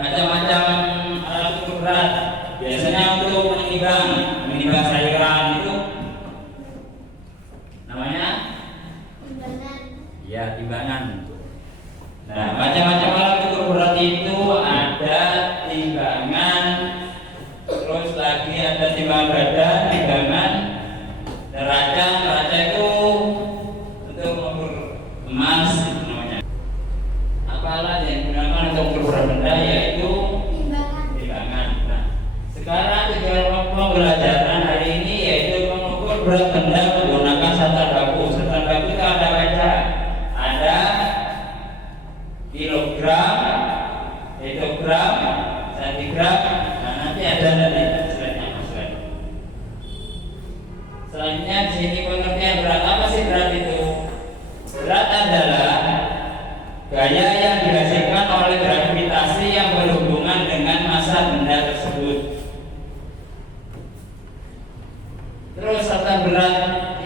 macam-macam alat ukur berat. Biasanya untuk menimbang sayuran itu namanya timbangan. ya timbangan. Nah, macam-macam alat ukur berat itu ada timbangan, terus lagi ada timbangan badan, timbangan neraca. Neraca itu untuk mengukur emas itu namanya. Apa alat yang digunakan untuk mengukur berat benda, yaitu timbangan. Nah, sekarang tujuan pembelajaran hari ini yaitu mengukur berat benda menggunakan satuan baku. Satuan baku itu ada baca, ada kilogram, hektogram, sentigram. Nah, nanti ada slide-nya. Selanjutnya di sini pengertian berat. Apa sih berat itu? Berat adalah gaya yang dihasilkan oleh gravitasi yang berhubungan dengan massa benda tersebut. Terus satuan berat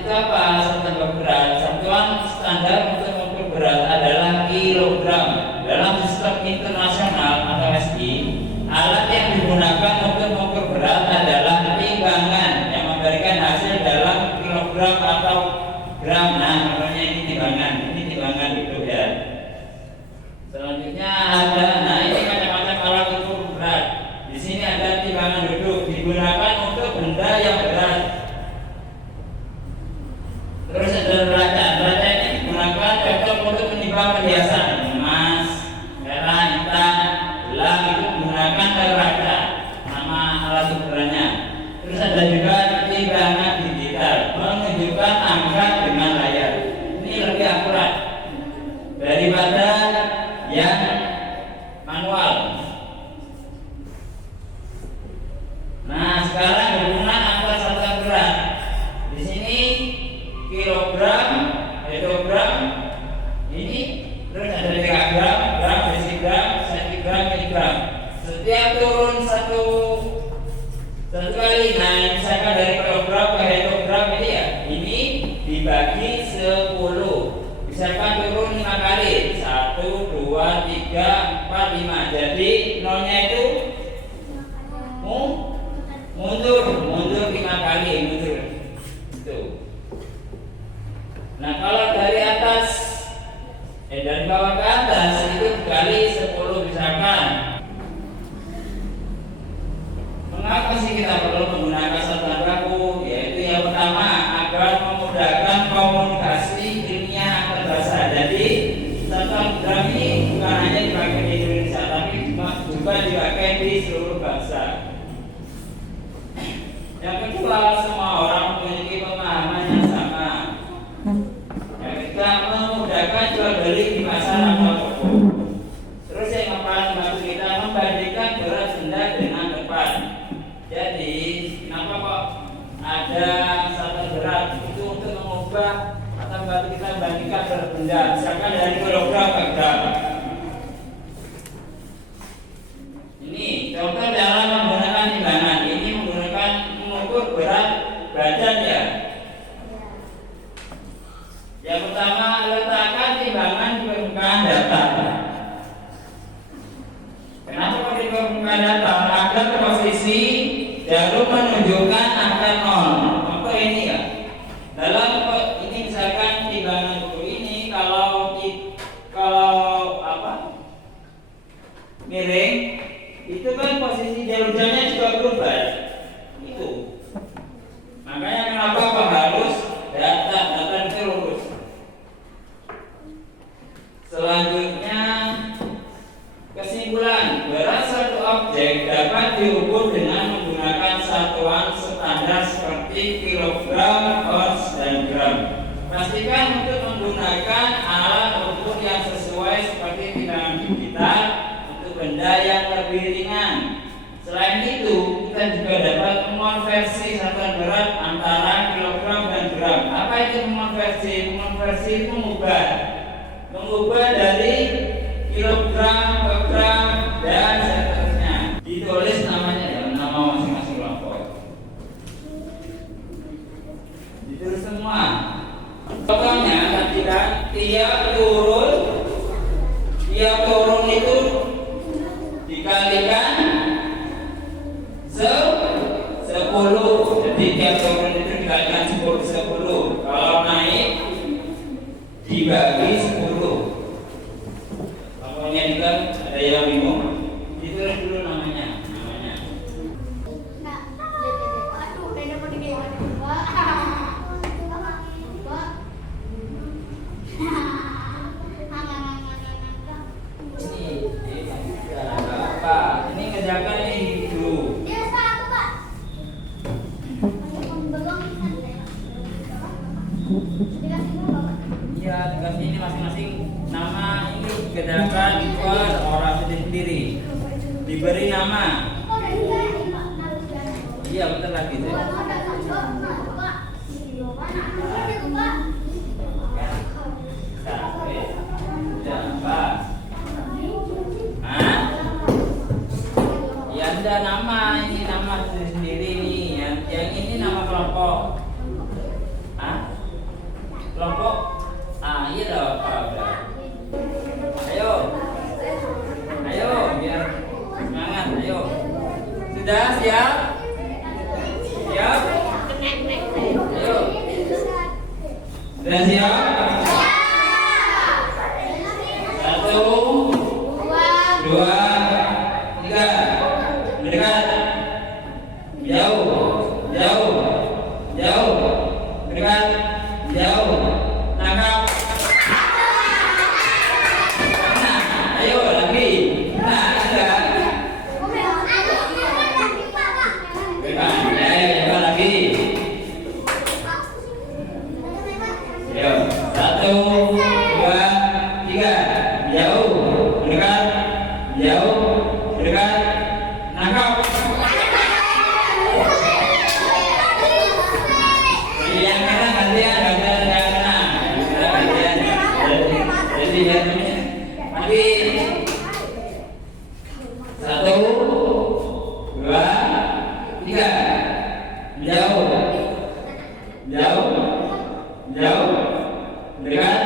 itu apa? Satuan berat, satuan standar untuk mengukur berat adalah kilogram. Dalam sistem internasional atau SI, alat yang digunakan untuk mengukur berat adalah timbangan yang memberikan hasil dalam kilogram atau gram. Nah, namanya ini timbangan itu ya. Selanjutnya ada, nah ini macam-macam alat ukur berat. Di sini ada timbangan duduk, digunakan untuk benda yang berat. Terus ada neraca. Neraca ini digunakan cocok untuk menimbang perhiasan, emas, perak, intan, gelang, itu menggunakan neraca. Nama alat ukurannya. Terus ada juga timbangan digital, menunjukkan angka dengan layar. Ini lebih akurat daripada yang manual. Nah, sekarang hubungan antara satuan berat. Di sini kilogram, hektogram, ini terus ada decagram, gram, desigram, sentigram, miligram. Setiap turun satu kali, nah misalkan dari kilogram ke hektogram ini ya, ini dibagi 10. Misalkan turun 5 kali, 1, 2, 3, 4, 5. Jadi nolnya itu mundur 5 kali, mundur. Itu. Nah, kalau dari atas dari bawah ke atas itu kali 10 misalkan. Mengapa sih kita perlu menggunakan satuan baku? Yaitu yang pertama agar memudahkan komunikasi ilmiah antar bahasa. Jadi satuan gram ini bukan hanya dipakai di Indonesia, tapi juga dipakai di seluruh bangsa. Yang kedua, semua orang memiliki pemahaman yang sama. Yang ketiga, memudahkan jual beli di pasar atau toko. Terus yang keempat, membantu kita membandingkan berat benda dengan depan. Jadi, kenapa kok ada satuan berat itu untuk mengubah atau membantu kita membandingkan berat benda, misalkan dari kilogram ke gram. Ini contoh dalam menggunakan timbangan. Ini menggunakan mengukur berat badan ya. Yang pertama, letakkan timbangan di permukaan datar. Kenapa pakai permukaan datar? Agar posisi jarum menunjukkan angka 0. Apa ini ya? Dalam ini misalkan timbangan ukur ini kalau miring, itu kan posisi jarum jamnya juga berubah. Itu. Makanya kenapa kok harus datar itu lurus. Selanjutnya, kesimpulan, berat satu objek dapat diukur dengan menggunakan satuan standar seperti kilogram, ons, dan gram. Pastikan untuk menggunakan alat ukur yang sesuai seperti timbangan digital untuk benda yang lebih ringan. Selain itu, kita juga dapat mengonversi satuan berat antara kilogram dan gram. Apa itu mengonversi? Mengonversi itu mengubah dari kilogram ke gram dan seterusnya. Ditulis namanya dalam nama masing-masing kelompok. Ditulis semua. Contohnya kan tiap turun itu dikali ada yang bingung? Ditulis dulu namanya. Aduh, Rena mau digigit. Pak. Ini apa? Ini kerjakan ini dulu. Dia satu, Pak. Dikasih dulu, Pak. Iya, dikasih ini masing-masing nama ini kerjakan per orang sendiri. Diberi nama. Oh, udah dikasih, Pak. Iya, bentar lagi. Bukan, ada satu, Pak. Mana anaknya tuh, Pak? Ya ada nama, ini nama sendiri nih. Yang ini nama kelompok. Hah? Kelompok? Iya dong, udah. Ayo. Ayo, biar semangat, ayo. Sudah siap? Siap? Ayo. Sudah siap? Satu, dua, tiga. Mendekat. Jauh, jauh, jauh. Mendekat, jauh. Tangkap. Mana? Ayo lagi. Nah, sudah. Mendekat. Ayo lagi. Ayo, satu, dua, tiga. Jauh, mendekat, jauh, mendekat, nangkap. Yang kena gantian, Jadi mati. Satu, dua, tiga. Jauh, jauh, jauh, mendekat,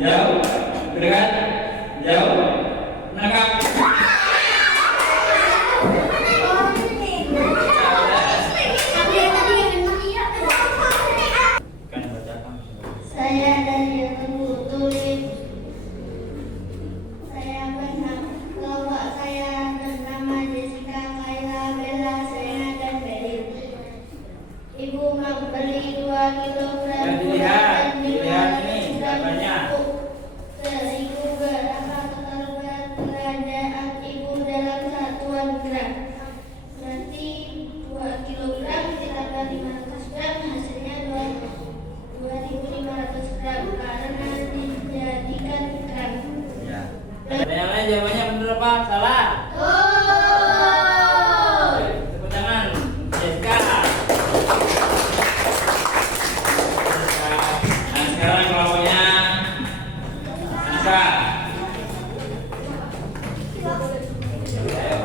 jauh, mendekat, jauh, menangkap. Saya dari Teguh Tulis. Saya benar bahwa saya bernama Jessica Kayla Bella Sena dan Beryl. Ibu membeli 2 kilogram Dilihat beras ini berapanya? Seribu berapa total berat kerajaan ibu dalam satuan gram? Berarti 2 kilogram ditambah 500 gram hasilnya 2.500 gram karena dijadikan gram. Ya. Ada yang lain jawabannya benar apa? Salah. Oh. Tepuk tangan. Jessica. Nah, sekarang kelompoknya Anka. Ayo,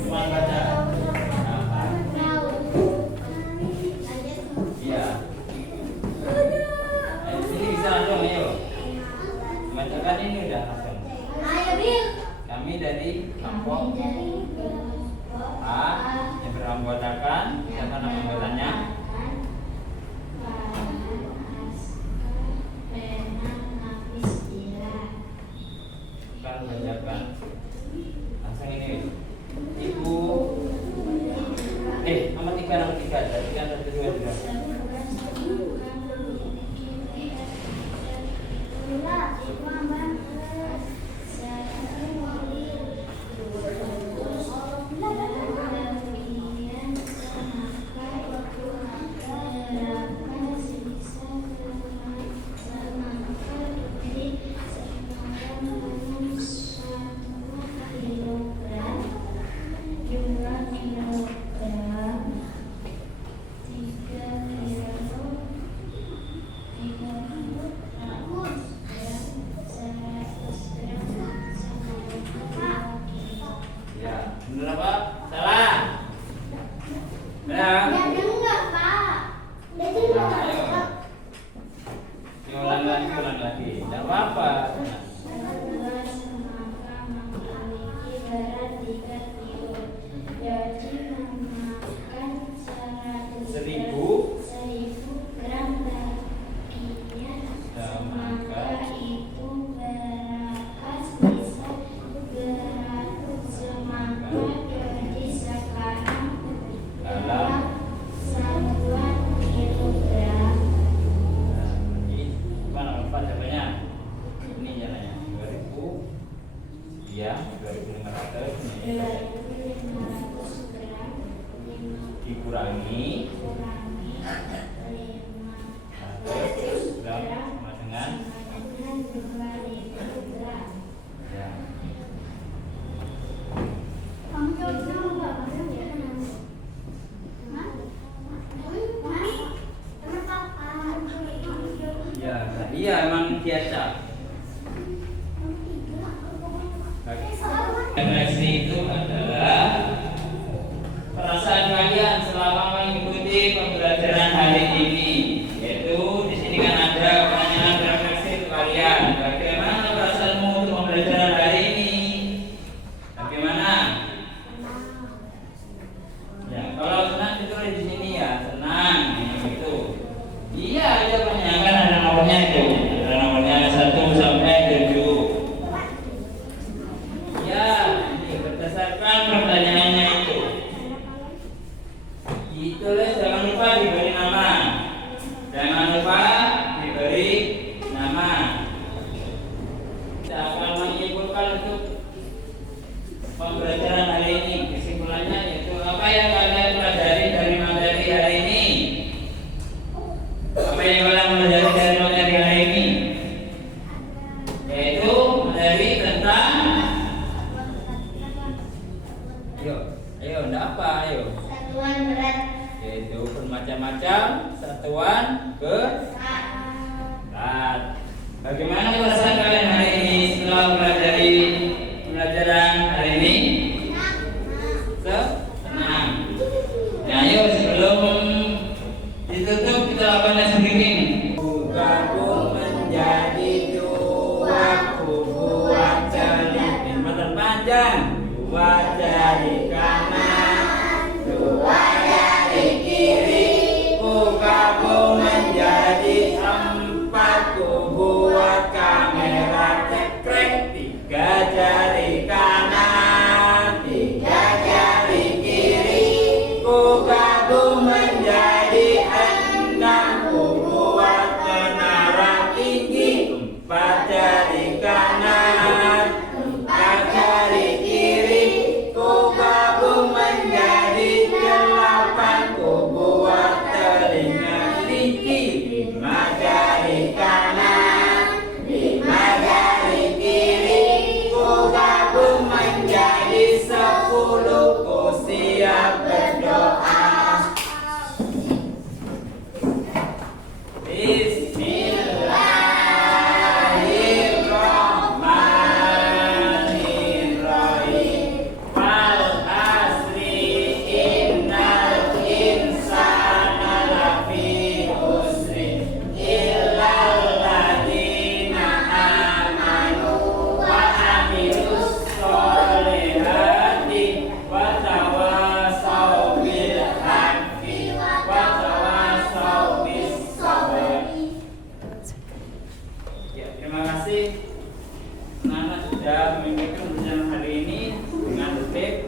semua baca. Iya. Ini bisa langsung, ayo. Bacakan ini udah langsung. Ayo, Bil. Kami dari kelompok A yang beranggotakan siapa nama anggotanya? Kan bacakan langsung ini. Ibu nomor 3 dari kan 1 2 3. Ya, benar apa? Salah. Benar. Ya, enggak, Pak. Jadi Nah, ayo. Ulang lagi. Tidak apa-apa. Seribu gram sama itu berapa sisa 2.500 gram dikurangi kurangi 500 gram gram sama dengan 2.000 gram. ya. Kamu jawabnya enggak benar ya? Ya, iya emang biasa. Refleksi itu adalah perasaan kalian selama mengikuti pembelajaran hari ini. Yaitu di sini kan ada pertanyaan refleksi untuk kalian. Bagaimana perasaanmu untuk pembelajaran hari ini? Bagaimana? Ya, kalau senang ditulis di sini ya, senang gitu. Iya, jawabannya kan ada nomornya itu. Ada nomornya 1 sampai 7. Ya, ini berdasarkan pertanyaannya itu. Ditulis, jangan lupa diberi nama. Jangan lupa diberi nama. Kita akan menyimpulkan untuk pembelajaran hari ini. Kesimpulannya yaitu apa yang kalian pelajari dari materi hari ini? Apa yang kalian pelajari dari materi hari ini? Yaitu materi tentang ayo, enggak apa, ayo. Satuan berat. Yaitu bermacam-macam satuan berat. Bagaimana perasaan kalian hari ini setelah mempelajari pembelajaran hari ini? Senang. Nah, ayo sebelum ditutup kita lakukan screening. Gabung menjadi 2 kubu jari makan panjang. 2 jari kanan, 2 jari kiri. Ku gabung menjadi 4 kubu kamera cekrek. 3 jari kanan, 3 jari kiri. Ku gabung menjadi 6 kubu menara tinggi. 4 jari kanan, 4 jari kiri. Ku gabung menjadi 8 kubu telinga tinggi. 5 jari kanan, 5 jari kiri. Ku gabung menjadi 10. Ku siap berdoa. Bismillahirrahmanirrahim. Wal asri innal insana lafi khusri illal ladzina amanu wa amilus sholihati wa tawassaw bil haqqi wa tawassaw bis sabr. Ya, terima kasih. Nana sudah memimpin pembelajaran hari ini dengan tertib.